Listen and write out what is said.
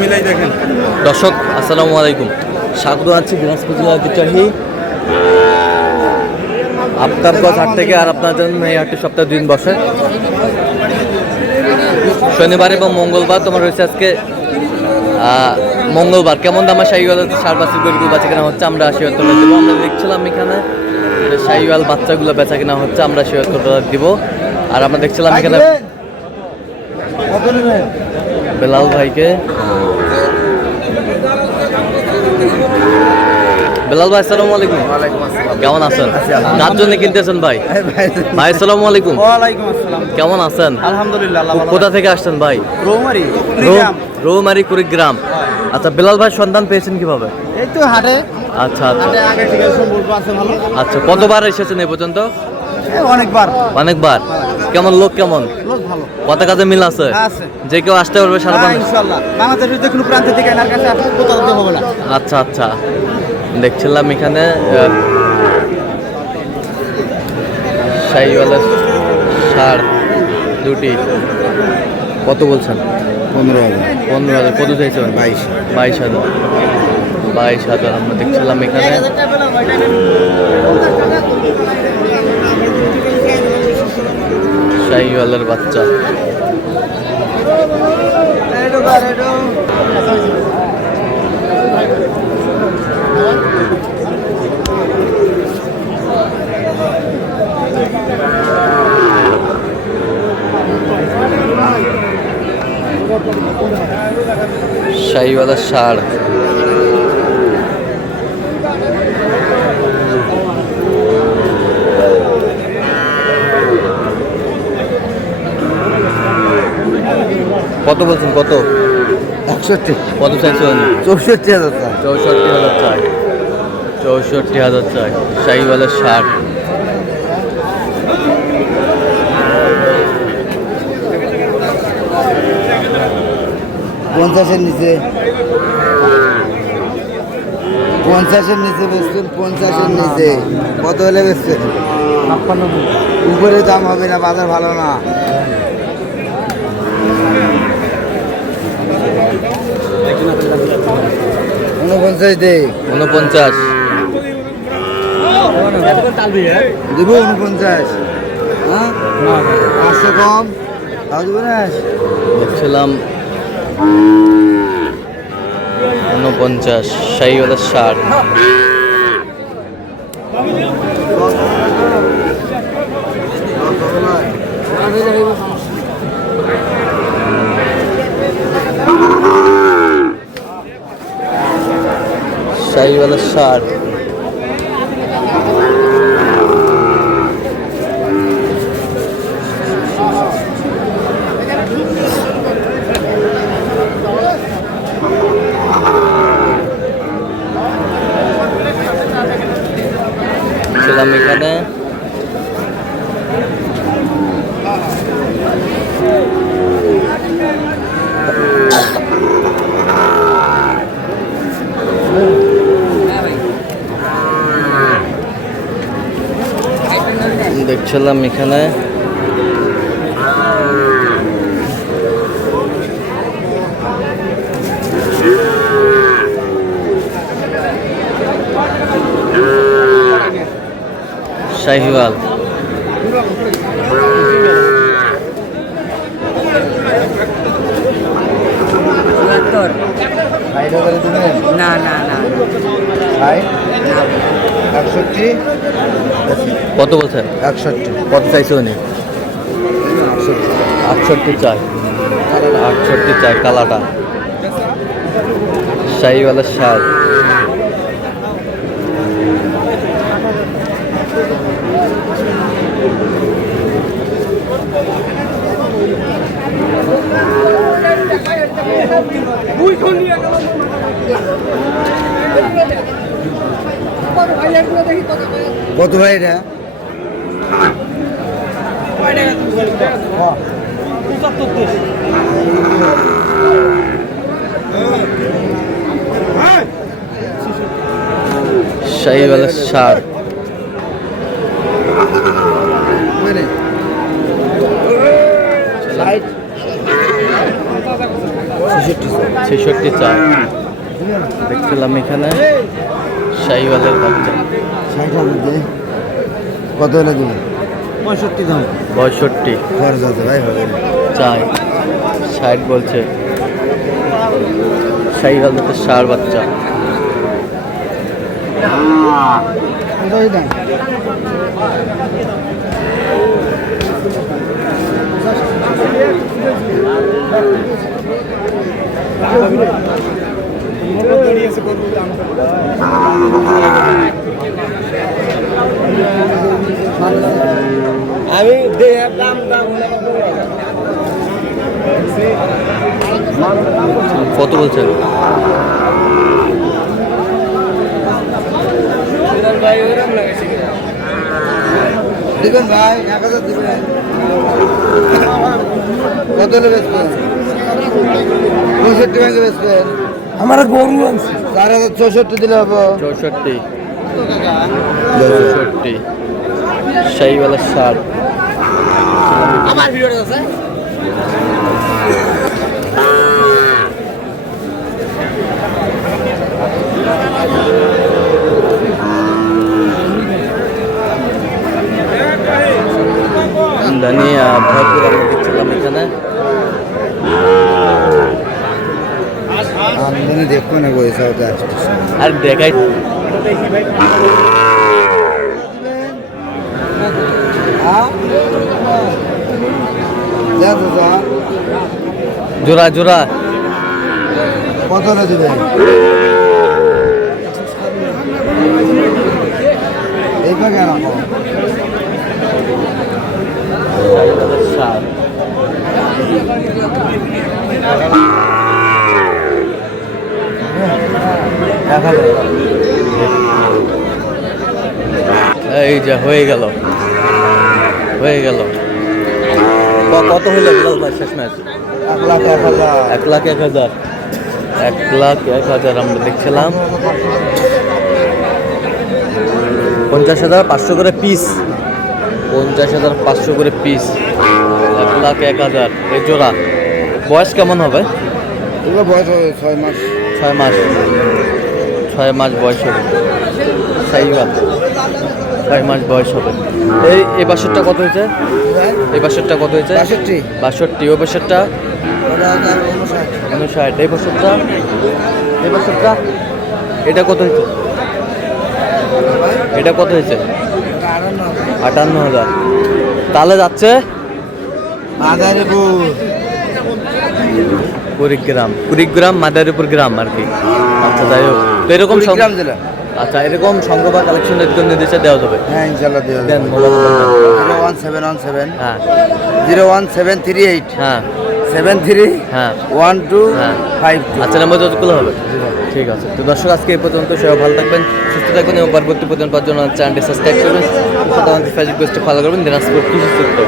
মিলাই দেখেন। দর্শক আসসালামু আলাইকুম, স্বাগত আছি দিনাজপুর জেলার ঐতিহ্যবাহী আফতাবগঞ্জ হাট থেকে। আর আপনার জন্য এই হাটটি সপ্তাহে 2 দিন বসে, শনিবার এবং মঙ্গলবার। তোমার রয়েছে আজকে মঙ্গলবার। কেমন দামে শাহিওয়াল সার বাচ্চা গরুগুলো বেচা কেনা হচ্ছে আমরা 80 টাকা দেবো। আমরা দেখছিলাম এখানে শাহিওয়াল বাচ্চাগুলো বেচা কেনা হচ্ছে, আমরা 80 টাকা দিব। আর আমরা দেখছিলাম এখানে বেলাল ভাইকে। বেলাল ভাই আসসালামু আলাইকুম। কেমন আছেন? কার জন্য কিনতেছেন ভাই? ভাই আসসালামু আলাইকুম। কেমন আছেন? আলহামদুলিল্লাহ। কোথা থেকে আসছেন ভাই? রৌমারি কুড়িগ্রাম। আচ্ছা বেলাল ভাই সন্ধান পেয়েছেন কিভাবে? এই তো হাটে। আচ্ছা আচ্ছা আগে থেকে সম্পর্ক আছে ভালো। আচ্ছা, কতবার এসেছেন এই পর্যন্ত? অনেকবার। কেমন লোক? কেমন লোক? ভালো। কত কাজে মিল আছে? যে কেউ আসতে পারবে সারা ইনশাআল্লাহ। বাংলাদেশের যে কোনো প্রান্ত থেকে এনার কাছে আসলে কোথাও যেতে হবে না। আচ্ছা আচ্ছা, দেখছিলাম এখানে শাহিওয়ালের ষাঁড় দুটি। কত বলছেন? 15,000। কত চাইছেন? 22,000। 22,000 আমরা দেখছিলাম এখানে। শাহিওয়ালের বাচ্চা। শাহিওয়ালের ষাঁড়। কত বলছেন? কত? 61। কত চাইছেন? 64,000। 64,000 চাই। 64,000 চাই শাহিওয়ালের ষাঁড়। পঞ্চাশের নিচে বেচছেন? 50-এর নিচে কত হলে বেচছেন? 56। উপরে দাম হবে না, বাজার ভালো না। 49 দে। 49 দিব। 49। হ্যাঁ 500 কম তাও দিব না। দেখছিলাম 49 শাহিওয়ালের ষাঁড়। শাহিওয়ালের ষাঁড়। ছিলাম এখানে দেখছিলাম এখানে শাহিওয়াল। না 61। কত বলছেন? 61। কত চাইছে উনি? 68 চাই। 68 চাই কালাটা। শাহিওয়ালের ষাঁড়। কত ভাই এটা? শাহিওয়ালের ষাঁড়। ছেষট্টি চায়। দেখছিলাম এখানে শাহিওয়ালের বাচ্চা 60,000 দিয়ে কত হলে দেবেন? 65 দাম। 65 খরচ আছে ভাই, হবে না। চায়, 60 বলছে। শাহিওয়াল হচ্ছে ষাঁড় বাচ্চা। কতই দাম? আমি দাম কত বলছেন? দিবেন ভাই, 1000 দিবেন। কত হলে বেচবেন? 65 ভেঙে বেচবেন। আমার গরু আনছে 4064 দিলে হবে। 64 64 শাহিওয়ালের ষাঁড়। আমার ভিডিওটা আছে দানিয়া ভরপুর আমরা দেখছিলাম এখানে। আমদানি দেখবো না গো, সাউথে আসতেছে। আর দেখাই জোড়া জোড়া কত হলে দিবেন? এই পা কেন? শাহিওয়ালের ষাঁড়। এই যে হয়ে গেল, হয়ে গেল। কত হইলো বিলাল ভাই শেষ ম্যাচ? 1,01,000। 1,01,000 1,01,000 আমরা দেখছিলাম। 50,500 করে পিস, 50,500 করে পিস, 1,01,000 এই জোড়া। বয়স কেমন হবে? এগুলো বয়স হবে 6 মাস। 6 মাস, 6 মাস বয়স হবে। শাহিওয়াল 6 মাস বয়স হবে। এই বাছুরটা কত হয়েছে? এই বাছুরটা কত হয়েছে? 62। 62। ওই বাছুরটা 59। এই বাছুরটা, এই বাছুরটা এটা কত হয়েছে? এটা কত হয়েছে? 58,000। তাহলে যাচ্ছে মাদারীপুর। কুড়িগ্রাম মাদারীপুর গ্রাম আর কি। আচ্ছা যাই হোক, তো এরকম কুড়িগ্রাম জেলা। আচ্ছা এরকম সংগ্রহ বা কালেকশনের জন্য নির্দেশে দেওয়া যাবে। হ্যাঁ ইনশাল্লাহ দেওয়া দেন যাবে। Mobile number. 01717 হ্যাঁ 01738 হ্যাঁ 73 হ্যাঁ 1252। আচ্ছা নাম্বার যতগুলো হবে। ঠিক আছে, তো দর্শক আজকে এই পর্যন্ত। সবাই ভালো থাকবেন, সুস্থ থাকবেন এবং পরবর্তী পর্যন্ত পাওয়ার জন্য চ্যানেলটি সাবস্ক্রাইব করবেন, সাথে আমাদের ফেসবুক পেজটি ফলো করবেন। দিনাজপুর কৃষি সূত্র।